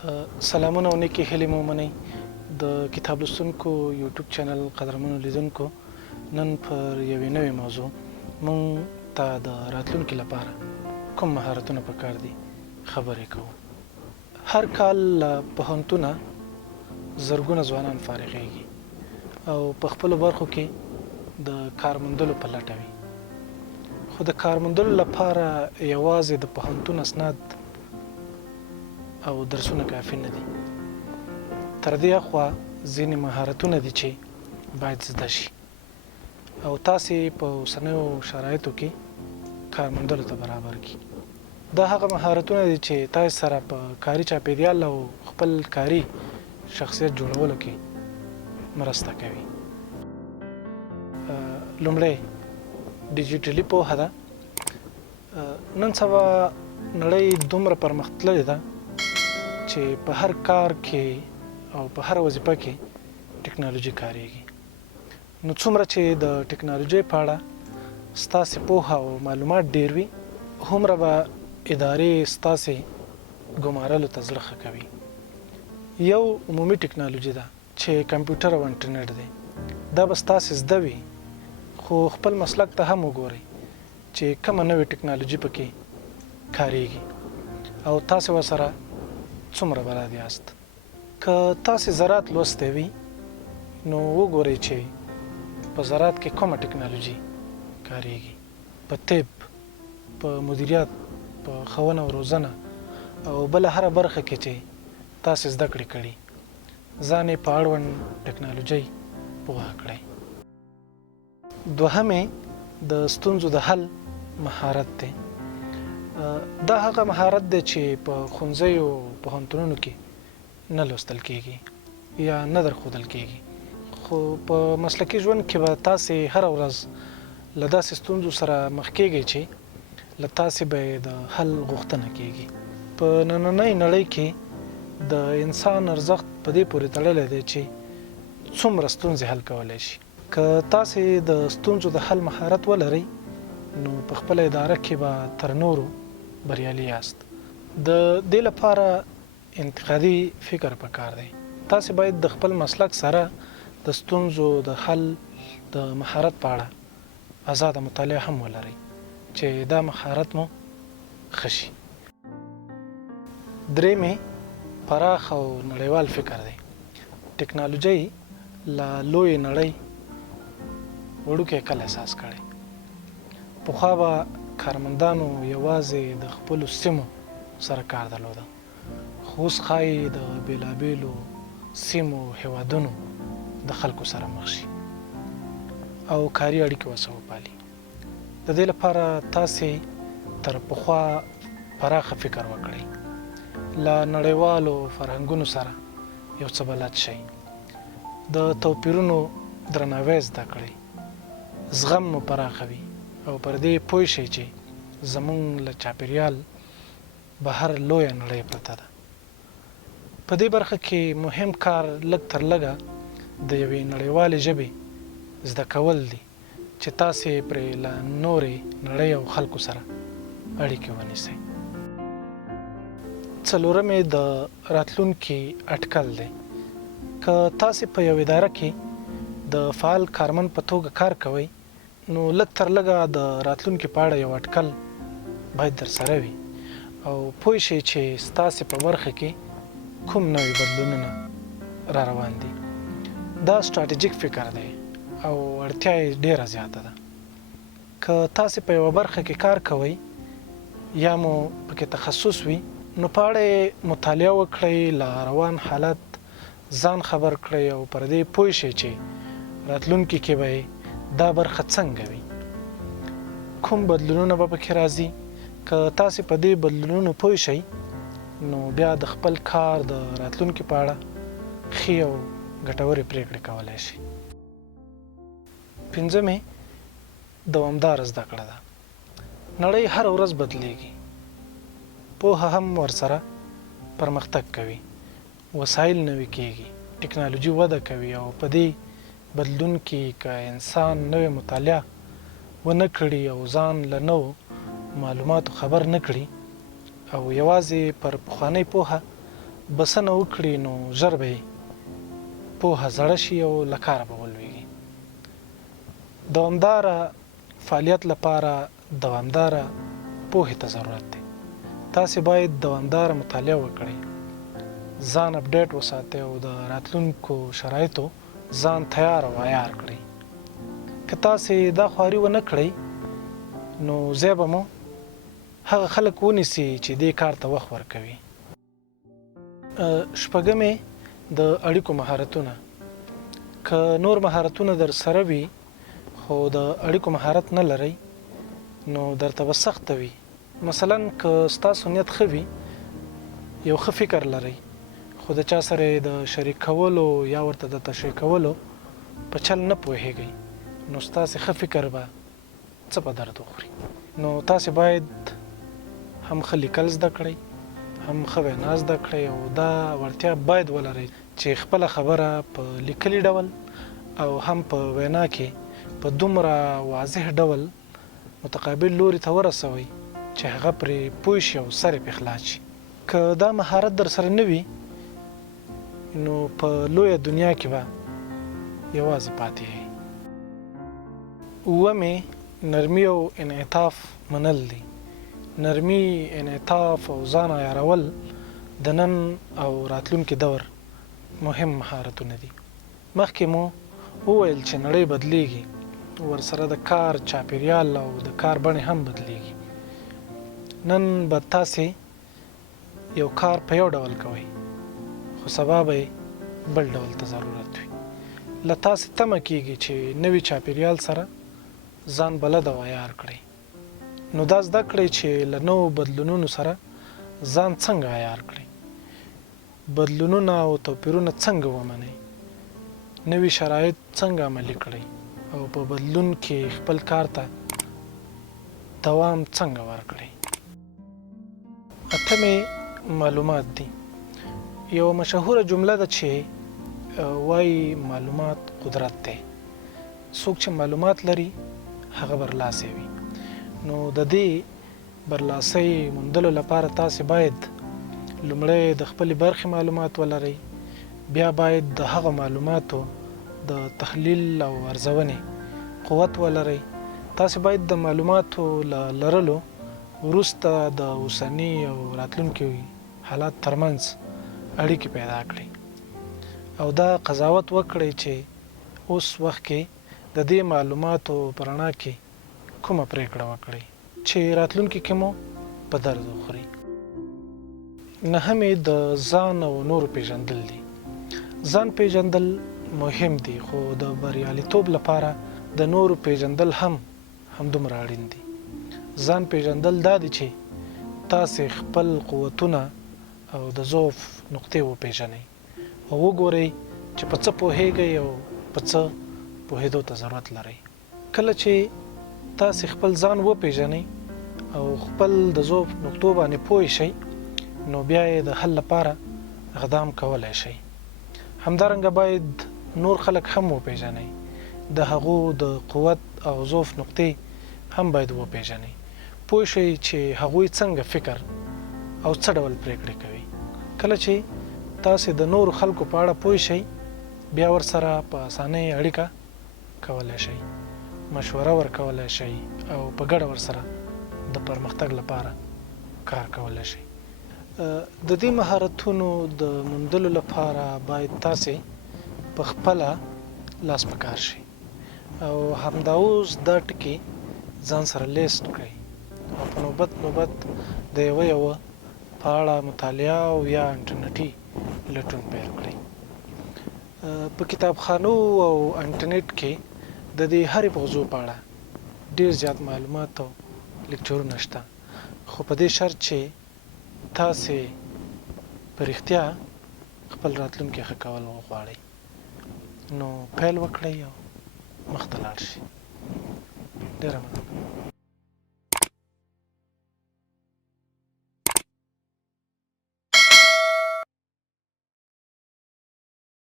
سلامونه او نیکی هیلې مو منئ د کتاب لوستونکو یوټیوب چینل قدرمنو لیدونکو نن پر یوې نوې موضوع مونږ ته د راتلونکي لپاره کوم مهارتونه پکار دي خبرې کوو. هر کال له پوهنتونه زرګونه ځوانان فارغېږي او په خپلو برخو کې د کار موندلو په لټه وي، خو د کار موندلو لپاره یوازې د پوهنتون اسناد او درسونه کافي نه دي. تر دې اخوا ځینې مهارتونه دي چې باید زده شي او تاسې په اوسنیو شرایطو کې کار موندلو ته برابر کړي. دا هغه مهارتونه دي چې تاسې سره په کاري چاپیریال او خپل کاري شخصیت جوړولو کې مرسته کوي. لومړی ډیجیټلي پوهه ده. نن سبا نړۍ دومره پرمختللې ده چې په هر کار کې او په هر وظیفه کې ټکنالوژي کاریږي. نو څومره چې د ټکنالوژۍ په اړه ستاسې پوهه او معلومات ډیر وي، هومره به ادارې ستاسې ګمارلو ته زړه ښه کوي. یو عمومي ټکنالوژي ده چې کمپیوټر او انټرنیټ دی. دا به ستاسې زده وي، خو خپل مسلک ته هم وګورئ چې کومه نوې ټکنالوژي پکې کاریږي او تاسې ورسره څومره بلد یاست. که تاسې زراعت لوستی وي نو وګورئ چې په زراعت کې کومه ټکنالوژي کاریږي. په طب، په مدیریت، په ښوونه او روزنه او بله هره برخه کې چې تاسې زده کړې کړي، ځان یې په اړوند ټکنالوژۍ پوهه کړئ. دوهمې د ستونزو د حل مهارت دی. دا هغه مهارت دی چې په ښوونځیو او پوهنتونونو کې نه لوستل کیږي یا نه درښودل کیږي، خو په مسلکي ژوند کې به تاسې هره ورځ له داسې ستونزو سره مخ کیږئ چې له تاسې به یې د حل غوښتنه کیږي. په نننۍ نړۍ کې د انسان ارزښت په دې پورې تړلی دی چې څومره ستونزې حل کولی شي. که تاسې د ستونزو د حل مهارت ولرئ نو په خپله اداره کې به تر نورو بریالي یاست. د دې لپاره انتقادي فکر پکار دی. تاسې باید د خپل مسلک سره د ستونزو د حل د مهارت په اړه ازاده مطالعه هم ولرئ چې دا مهارت مو ښه شي. درېیمې پراخ او نړیوال فکر دی. ټکنالوژۍ له لویې نړۍ وړوکی کل احساس کړی. پخوا به کارمندانو یوازې د خپلو سیمو سره کار درلوده، خو اوس ښایي د بېلابېلو سیمو هیوادونو د خلکو سره مخ شي او کاري اړیکې ورسره وپالي. د دې لپاره تاسې تر پخوا پراخه فکر وکړئ، له نړیوالو فرهنګونو سره یو څه بلد شئ، د توپیرونو درناوی زده کړئ، زغم مو پراخه وي او پر دې پوه شئ چې زموږ له چاپیریال بهر لویه نړۍ پرته ده. په دې برخه کې مهم کار لږ تر لږه د یوې نړیوالې ژبې زده کول دي چې تاسې پرې له نورې نړۍ او خلکو سره اړیکې ونیسئ. څلورم یې د راتلونکي اټکل دی. که تاسې په یو اداره کې د فعال کارمند په توګه کار کوئ نو لږ تر لږه د راتلونکي په اړه یو اټکل باید در سره وي او پوه شئ چې ستاسې په برخه کې کوم نوي بدلونونه را روان دي. دا سټراټیجیک فکر دی او اړتیا یې ډیره زیاته ده. که تاسې په یوه برخه کې کار کوئ یا مو پکې تخصص وي نو په اړه یې مطالعه وکړئ، له روان حالت ځان خبر کړئ او پر دې پوه شئ چې راتلونکي کې به دا برخه څنګه وي، کوم بدلونونه به پکې راځي. که تاسې په دې بدلونونو پوه شئ نو بیا د خپل کار د راتلونکي په اړه ښې او ګټورې پریکړې کولی شئ. پنځمې دوامداره زده کړه ده. نړۍ هره ورځ بدلیږي، پوهه هم ورسره پرمختګ کوي، وسایل نوي کیږي، ټکنالوژي وده کوي او په دې بدلون کې که انسان نوې مطالعه ونه کړي او ځان له نوو معلوماتو خبر نه کړي او یوازې پر پخوانۍ پوهه بسنه وکړي نو ژر به یې پوهه زړه شي او له کاره به ولوېږي. دوامداره فعالیت لپاره دوامداره پوهې ته ضرورت دی. تاسې باید دوامداره مطالعه وکړئ، ځان اپډیټ وساتئ او د راتلونکو شرایطو ځان تیار او عیار کړئ. که تاسې دا خواري ونه کړئ نو ځای به مو هغه خلک ونیسي چې دې کار ته وخت ورکوي. شپږمې د اړیکو مهارتونه. که نور مهارتونه در سره وي خو د اړیکو مهارت نه لرئ نو درته به سخته وي. مثلا که ستاسو نیت ښه وي، یو ښه فکر لرئ، خو د چا سره د شریک کولو یا ورته د تشریح کولو په چل نه پوهیږئ نو ستاسې ښه فکر به څه په درد وخوري. نو تاسې باید هم ښه لیکل زده کړئ، هم ښه وینا زده کړئ او دا وړتیا باید ولرئ چې خپله خبره په لیکلي ډول او هم په وینا کې په دومره واضح ډول متقابل لوري ته ورسوئ چې هغه پرې پوه شي او سر یې پرې خلاص شي. که دا مهارت در سره نه وي نو په لویه دنیا کې به یوازې پاتې یې. اوومې نرمي او انعطاف منل دي. نرمي، انعطاف او ځان عیارول د نن او راتلونکي دور مهم مهارتونه دي. مخکې مو وویل چې نړۍ بدلیږي، ورسره د کار چاپیریال او د کار بڼې هم بدلیږي. نن به تاسې یو کار په یو ډول کوئ خو سبا به یې بل ډول ته ضرورت وي. له تاسې تمه کیږي چې نوي چاپیریال سره ځان بلد او عیار کړئ. نو دا زده کړئ چې له نوو بدلونونو سره ځان څنګه عیار کړئ، بدلونونه او توپیرونه څنګه ومنئ، نوي شرایط څنګه عملي کړئ او په بدلون کې خپل کار ته دوام څنګه ورکړئ. اتمې معلومات دي. یو مشهوره جمله ده چې وایي معلومات قدرت دی. څوک چې معلومات لري هغه برلاسی وي. نو د دې برلاسۍ موندلو لپاره تاسې باید لومړی د خپلې برخې معلومات ولرئ، بیا باید د هغه معلوماتو د تحلیل او ارزونې قوت ولرئ. تاسې باید د معلوماتو له لرلو وروسته د اوسني او راتلونکي حالات ترمنځ اړیکې پیدا کړئ او دا قضاوت وکړئ چې اوس وخت کې د دې معلوماتو په رڼا کې کومه پرېکړه وکړئ چې راتلونکي کې مو په درد وخوري. نهمې د ځان او نورو پیژندل دي. ځان پیژندل مهم دي خو د بریالیتوب لپاره د نورو پیژندل هم همدومره اړین دي. ځان پیژندل دا دي چې تاسې خپل قوتونه او د ضعف نقطې وپیژنئ او وګورئ چې په څه پوهیږئ او په څه پوهېدو ته ضرورت لرئ. کله چې تاسې خپل ځان وپیژنئ او خپل د ضعف نقطو باندې پوه شئ نو بیا یې د حل لپاره اقدام کولی شئ. همدارنګه باید نور خلک هم وپیژنئ، د هغو د قوت او ضعف نقطې هم باید وپیژنئ، پوه شئ چې هغوی څنګه فکر او څه ډول پرېکړې کوي. کله چې تاسې د نورو خلکو په اړه پوه شئ بیا ورسره په اسانۍ اړیکه کولی شئ، مشوره ورکولی شئ او په ګډه ورسره د پرمختګ لپاره کار کولی شئ. د دې مهارتونو د موندلو لپاره باید تاسې په خپله لاس په کار شئ او همدا اوس دا ټکي ځان سره لیست کړئ او په نوبت د یوه په اړه مطالعه او یا انټرنیټي لټون پیل کړئ. په کتابخانو او انټرنیټ کې د دې هرې موضوع په اړه ډېر زیات معلومات او لیکچرونه شته، خو په دې شرط چې تاسې په رښتیا خپل راتلونکی ښه کول وغواړئ نو پیل وکړئ او مخته لاړ شئ. ډېره مننه.